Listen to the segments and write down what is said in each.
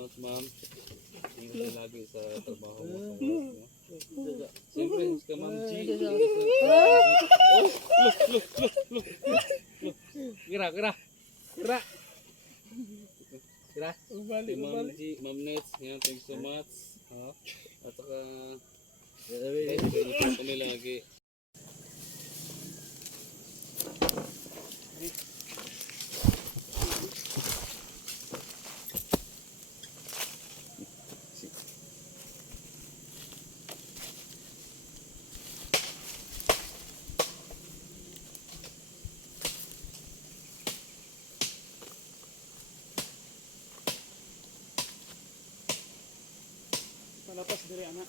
much, ma'am. Ingat lagi sa trabaho mo. Siyempre, ka ma'am G. Oh, look, look, look, look. Look. Gira, gira. Gira. Gira. Si Ma'am G, Ma'am Nets, yan, thank you so much. At saka, kami lagi. Palapas diri ana.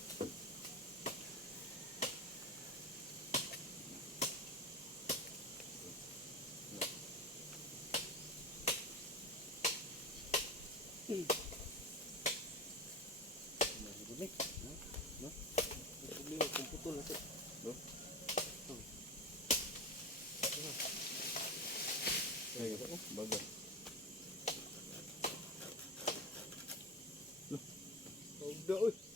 Baga. Kauda oy. Hey.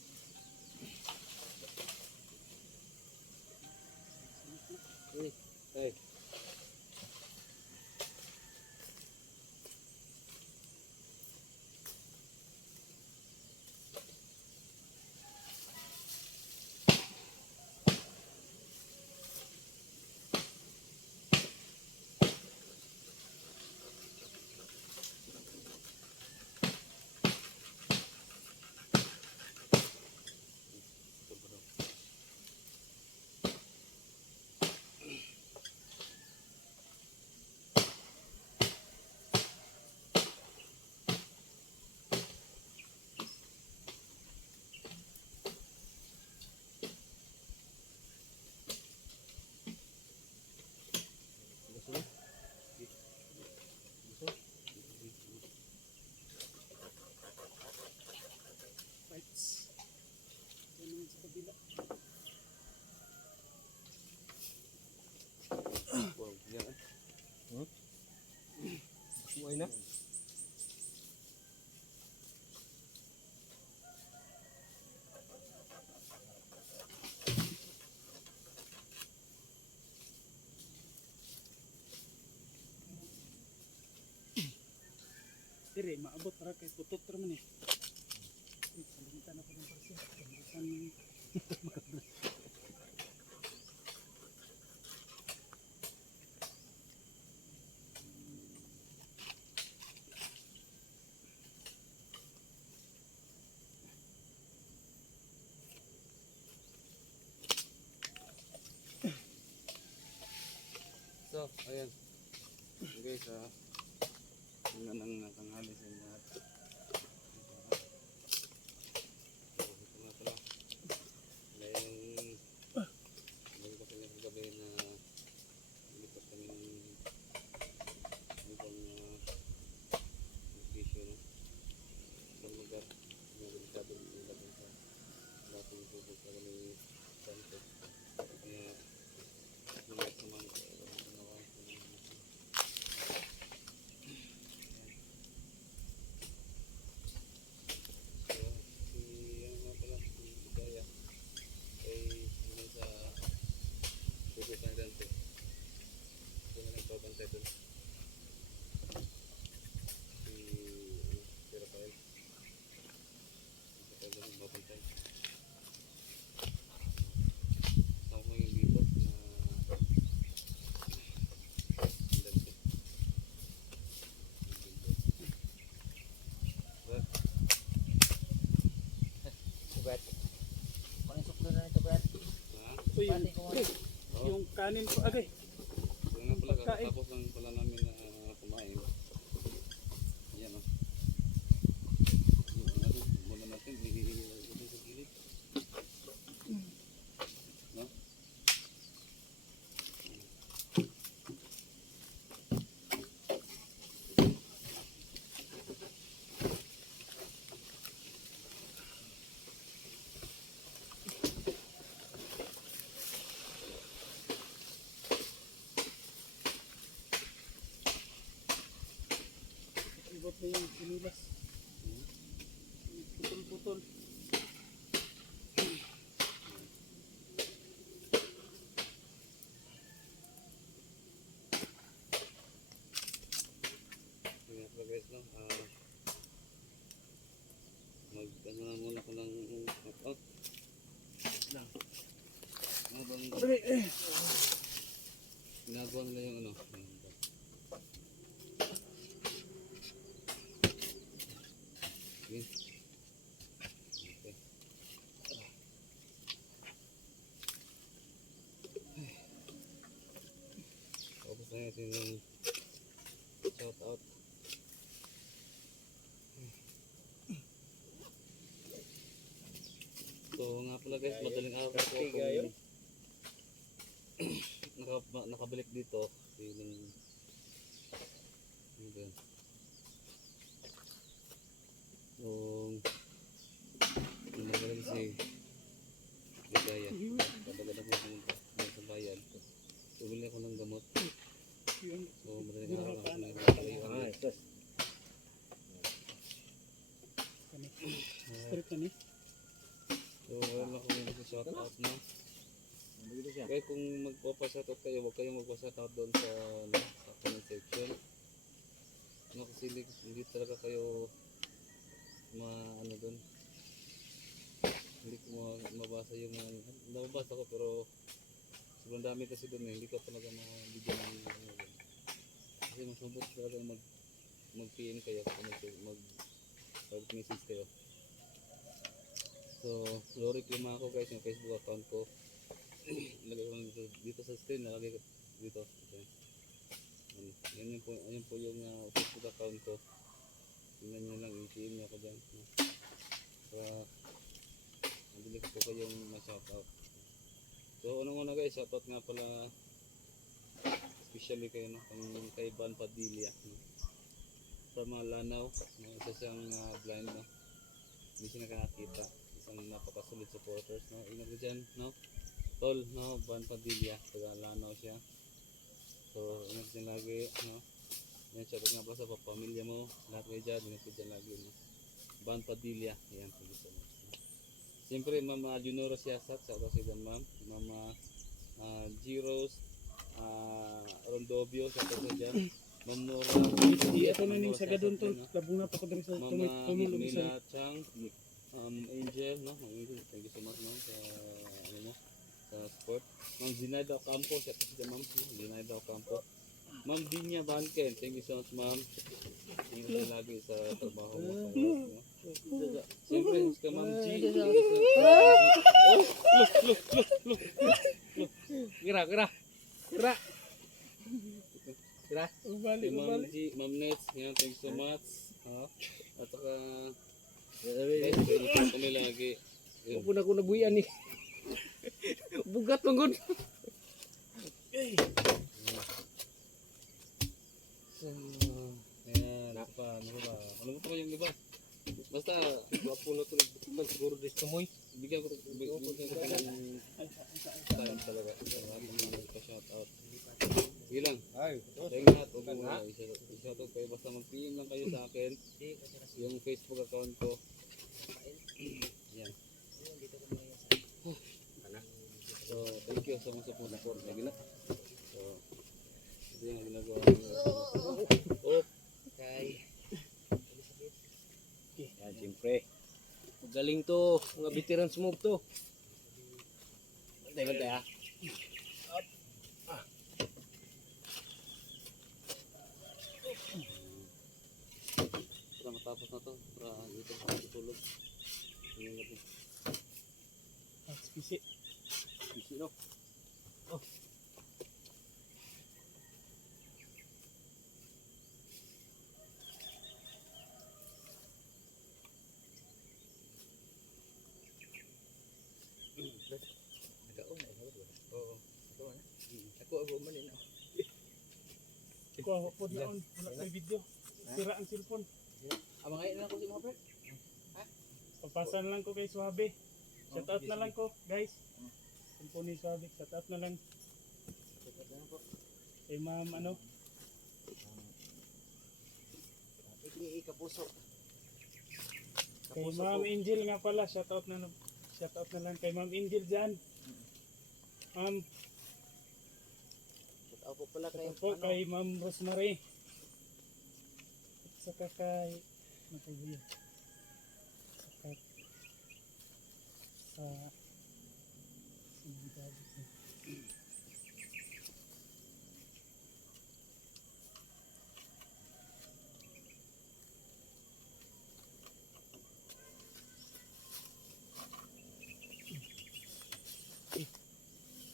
Buhay na. Maabot ra kay putot ra man eh. Uy, Salimtan ako ng parsiya. Salimtan ayan. Guys, ah, yun na ng tanghali sa inyo lahat. So, ito na pala. Ngayong, ngayong kasi ng gabi na lipat kami ng ibang uh, location sa lugar na delikado ng ilagay sa dating bubog para may sunset. Kaya, Ingat naman sa ginawa ko ng So, si ano nga pala, si Bigaya ay hindi sa Bukit ng Dante. Ito na nagpapantay doon. Si, ano, si Rafael. Si Rafael na nagpapantay. Tama yung libot na Dante. Well, Tugat. Panisok doon na ito, Brad. Yung kanin ko agay. Pagkain. Abot na yung pinilas. Putol-putol. Yung shout out. So nga pala guys, madaling araw po ako naka, ma- nakabalik dito. Yung ba yun? Yung yung nagaling si Ligaya. Kadagad ako pumunta doon sa bayan. Bumili ako ng gamot. Yun. So madaling araw ako na Ah, ito. Kani. Straight kani. So wala ako yung shout out na. Kaya kung magpapa-shoutout kayo, huwag kayong magpa-shoutout doon sa, ano, sa comment section. Ano kasi hindi, hindi talaga kayo ma ano doon. Hindi ko ma, mabasa yung mga, nababasa ko pero sobrang dami kasi doon eh. Hindi ko talaga mabigyan ng ano doon. Kasi mas mabuti talaga mag mag PM kayo kung mag, mag, mag message kayo. So, Lori Klima ako guys yung Facebook account ko lagay ko dito, dito sa screen nalagay ko dito okay. Yan, yan, po, yan po yung uh, Facebook account ko tingnan nyo lang i-PM nyo ako dyan para mabili ko kayong ma-shoutout so unang una guys shoutout nga pala especially kayo no, ang kay Van Padilla no? from uh, Lanao isa siyang uh, blind no? hindi siya nakakita isang napakasolid supporters no? ingat ko dyan no? Tol, no, Van Padilla, taga Lanao siya. So, ingat din lagi, no. Yan, shoutout nga pala sa pamilya mo, lahat kayo dyan, ingat ko dyan lagi, no. Van Padilla, yan, thank you so much. no. Siyempre, Mama Junoro Siasat, shoutout sa dyan, ma'am. Mama uh, Giros, uh, Rondobio, shoutout sa dyan. Ma'am Nora, Di ako na ning sagadon to. Labong na pa ko diri sa Mama tumulog sa. Mila Chang, um, Angel, no? Ma'am Angel, thank you so much, no? Sa, ano mo, sa support. Ma'am Zinaida Ocampo, siya kasi ma'am, no? Zinaida Ocampo. Ma'am Dinya Banken, thank you so much, ma'am. Ingat ka lagi sa trabaho mo. Sa work mo. Siyempre, ka Ma'am G. Oh, look, look, look, look, look. Kira, kira. Kira. Kira. Ubali, Si Ma'am. G, Ma'am Nets, yan, thank you so much. Ha? At saka, guys, pwede po kami lagi. Yun. Huwag na ako nabuyan eh. Bugat tungod. So, ayan, ano pa, ano pa, ano pa yung iba? Basta, wapulo to, man siguro dis tumoy. Bigyan ko, bigyan ko ng time talaga. Sa lahat ng mga nagpa-shout out. Sige lang, Ay, sa ingat, huwag mo na, i-shout out kayo. Basta mag-PM lang kayo sa akin. Yung Facebook account ko. Yan. So, thank you sa mga support na Lagi na. So, ito yung ginagawa ko. Oh, Kay. Yan, siyempre. Galing to. Mga veterans move to. Bantay, bantay ha. para matapos na to. Para dito sa tutulog. Yung gabi. Pisi. Isi no. Ako ako man eh. Ko ako po naon. Wala kay video. Sira ang cellphone. Ang mga ina ko si mga friend. Papasan lang ko kay Suabe. Shout out na lang ko, guys. Cellphone ni Suabe. Shout out na lang kay ma'am ano. Ikli kapuso. Kay ma'am Angel nga pala. Shout out na lang. Shout out na lang kay ma'am Angel dyan. Ma'am, Shout po pala kay po ano, kay ma'am Rosemary. Saka kay yun? Saka sa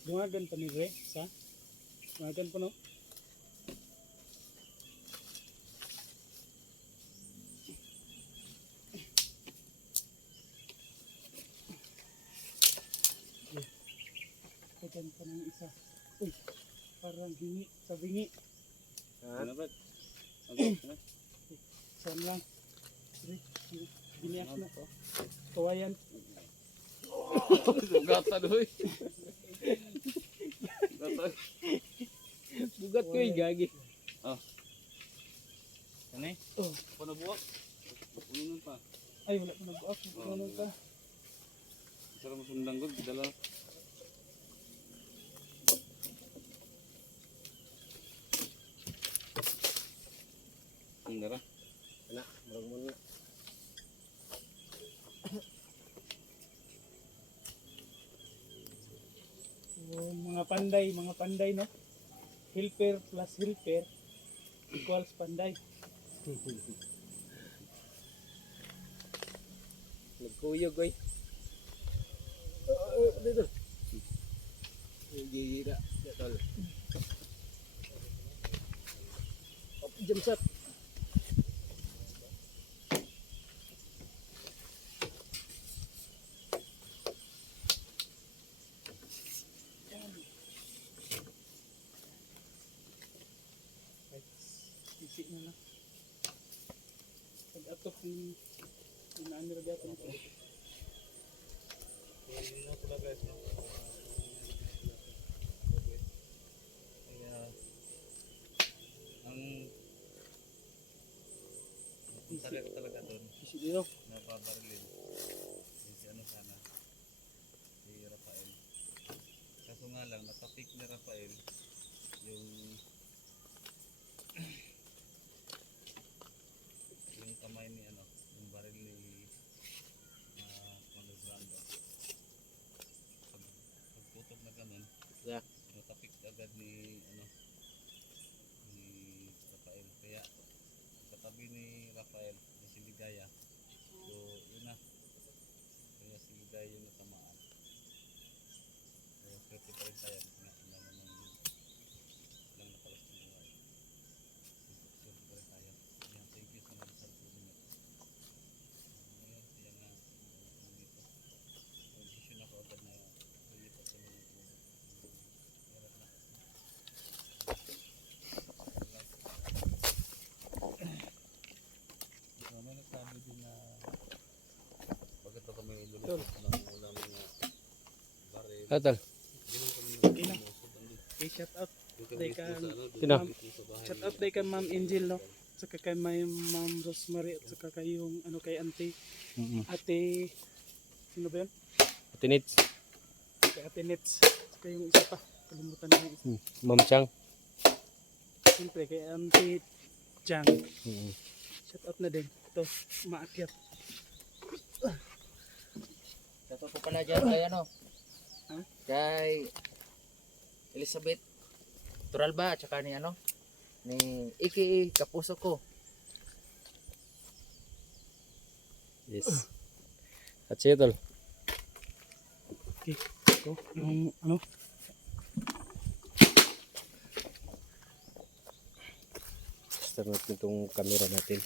Bungagan pa ni Re, sa? Bungagan pa no? Bungagan pa ng isa. Uy, parang hingi sa bingi. Ano ba? Saan lang? Biniyak na. Kawayan. Gata doy. Bugat ko yung gagi. Ano eh? Oh, Ako na buwak. Ulo nun pa. ay wala ko nag-up. Ano ka? Sarap mo sundang ko. Dala. Ang dara. Anak, marang mo na. So, mga panday, mga panday no. Helper plus helper equals panday. Nagkuyog oy. Dito. Gira. Tol. Up jump shot. Isi na lang. Pag-atok yung inaano rin natin ito. Ano pala guys, no? Kaya, ang ang talaga talaga doon, Isi dito. napabarilin. Yung si ano sana, si Rafael. Kaso nga lang, natapik ni Rafael yung yung kamay ni ano, yung baril ni uh, Mano Brando. Pag, pagputok na ganun, Yeah. natapik agad ni ano ni Rafael. Kaya katabi ni Rafael, ni si Ligaya. So, yun na. Kaya si Ligaya yung natamaan. Kaya swerte pa rin tayo. Nga, wala naman yun. Walang nakalas ng buhay. Swerte pa rin tayo. Yan, thank you sa mga sa ninyo. Ngayon, kaya nga, um, dito. Mag-decision ako agad na lumipat sa mga tubo. Meron na kasi. So, may nagsabi din na bakit ba Tol. Ganun kami Okay shout out. Day ka- Sino? Shout out day kay Ma'am Angel no. Saka kay may Ma'am Rosemary at saka kay yung ano kay Auntie Ate sino ba yun? Tinits. Kay Ate Nets. Saka yung isa pa. Kalimutan ko yung isa. Ma'am Chang. Siyempre kay Auntie Chang. Shout out na din. Ito, maakyat. Dato ko pala dyan kay ano? Ha? Kay Elizabeth Turalba at saka ni ano? Ni Iki Kapuso ko. Yes. At siya tol. Okay. Ito, yung ano? Start natin itong camera natin.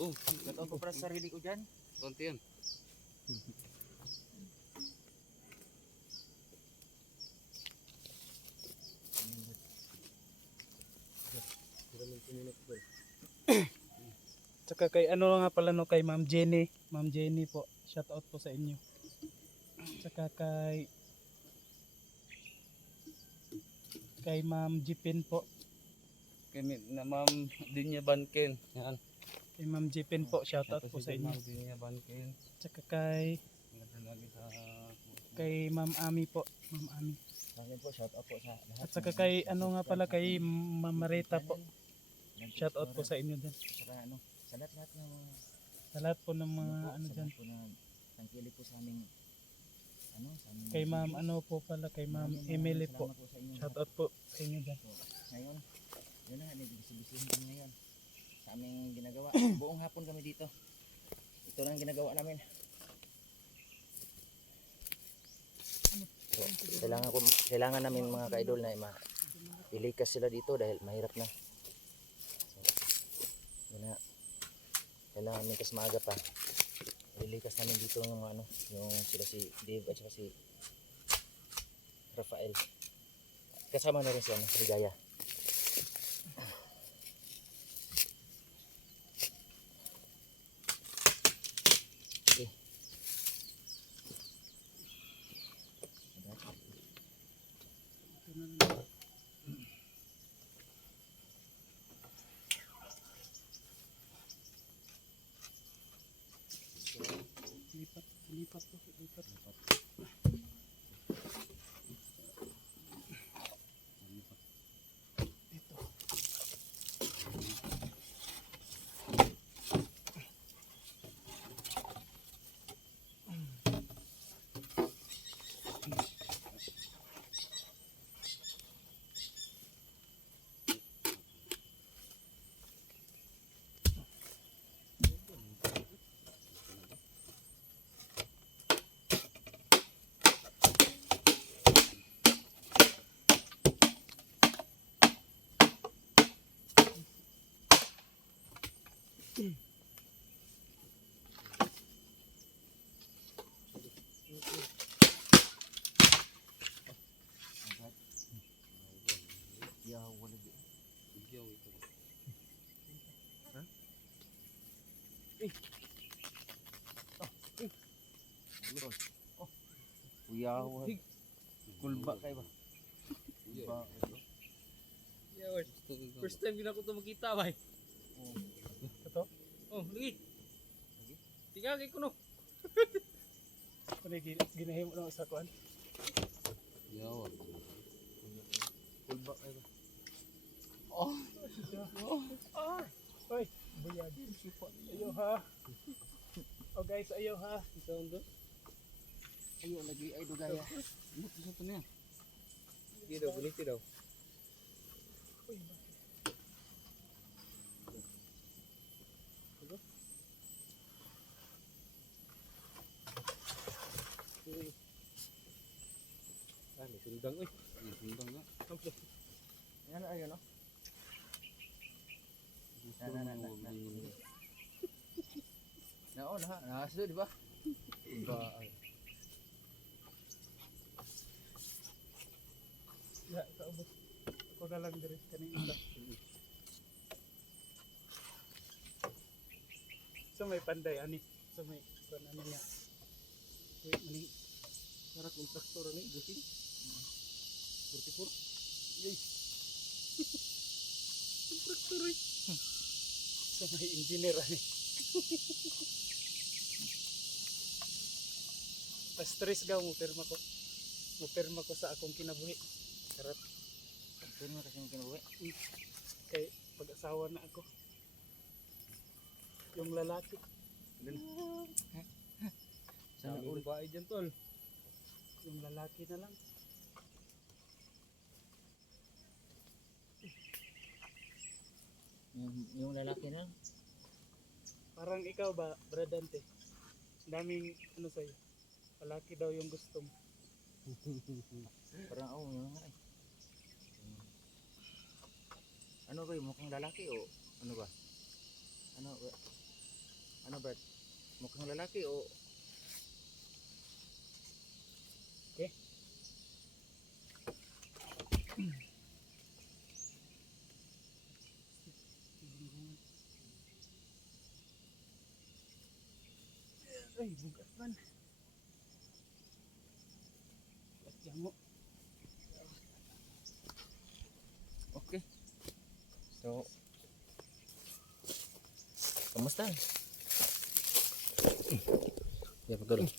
Oh, Dato ko pala sa sarili ko dyan. konti yan. Tsaka kay ano nga pala no kay Ma'am Jenny. Ma'am Jenny po. Shout out po sa inyo. Tsaka kay kay Ma'am Jipin po. Kami na ma'am Dinya Banken. Yan. Kay Ma'am Jipin po, shoutout po sa inyo. Tsaka kay, kay Ma'am Ami po. Ma'am Ami. Po, shout out po sa lahat. At saka kay, ano nga pala, kay Ma'am Marita po. Shoutout po sa inyo dyan. Saka ano, sa lahat-lahat ng mga Sa lahat po ng mga po, ano lahat po na tangkilik po sa aming ano, sa aming Kay Ma'am ano po pala, kay Ma'am Emily po. inyo. Shoutout po sa inyo. Po. Ngayon, yun na, nagbisibisihin kami ngayon sa aming ginagawa. Buong hapon kami dito. Ito lang ginagawa namin. So, kailangan, ko, kailangan namin mga ka-idol na ma ilikas sila dito dahil mahirap na. So, yun na. Kailangan namin kas maaga pa. Ilikas namin dito yung ano, yung sila si Dave at saka si Rafael. Kasama na rin si ano, Ligaya. Kuya, wala. Kulba kayo ba? Video. Ba? Yeah, word. First time din ako ito makita, bay. Ito. Oh, lagi. Tingnan kay kuno. Yung ginahimo na sa kuan? Yawa. Kulba kayo ba? Hoy, buyagi. Ayo ha. Oh guys, ayo ha. Ando. Ayo lagi ay dugaya. Ano sa ito niya? Sige daw, guniti daw. Ah, may sundang oy. Ang sundang nga. Yan ayo no. Gusto mo na, na. maging- Nao na, nahaso di ba? Ba, Ya, Ako na lang dire kanina. So may panday ani. So may kuan ano niya. Wait, mali. Sarap yung traktor ni, busin. 44. Traktor eh. So may engineer ani. Pa-stress gaw mo pirma ko. Mo pirma ko sa akong kinabuhi. Sarap Ito na kasi yung kinabuhi. kay pag-asawa na ako. Yung lalaki. Sana Sana all. babae dyan, tol. Yung lalaki na lang. Yung, yung lalaki na. Parang ikaw ba, Bradante? Daming ano sa'yo. Lalaki daw yung gusto mo. Parang oh, yung nga eh. Ano ba yung mukhang lalaki o ano ba? Ano ba? Ano ba? Mukhang lalaki o Ay, bugat man. At yan mo. Okay. So, Kumusta? Ya, pagkaroon.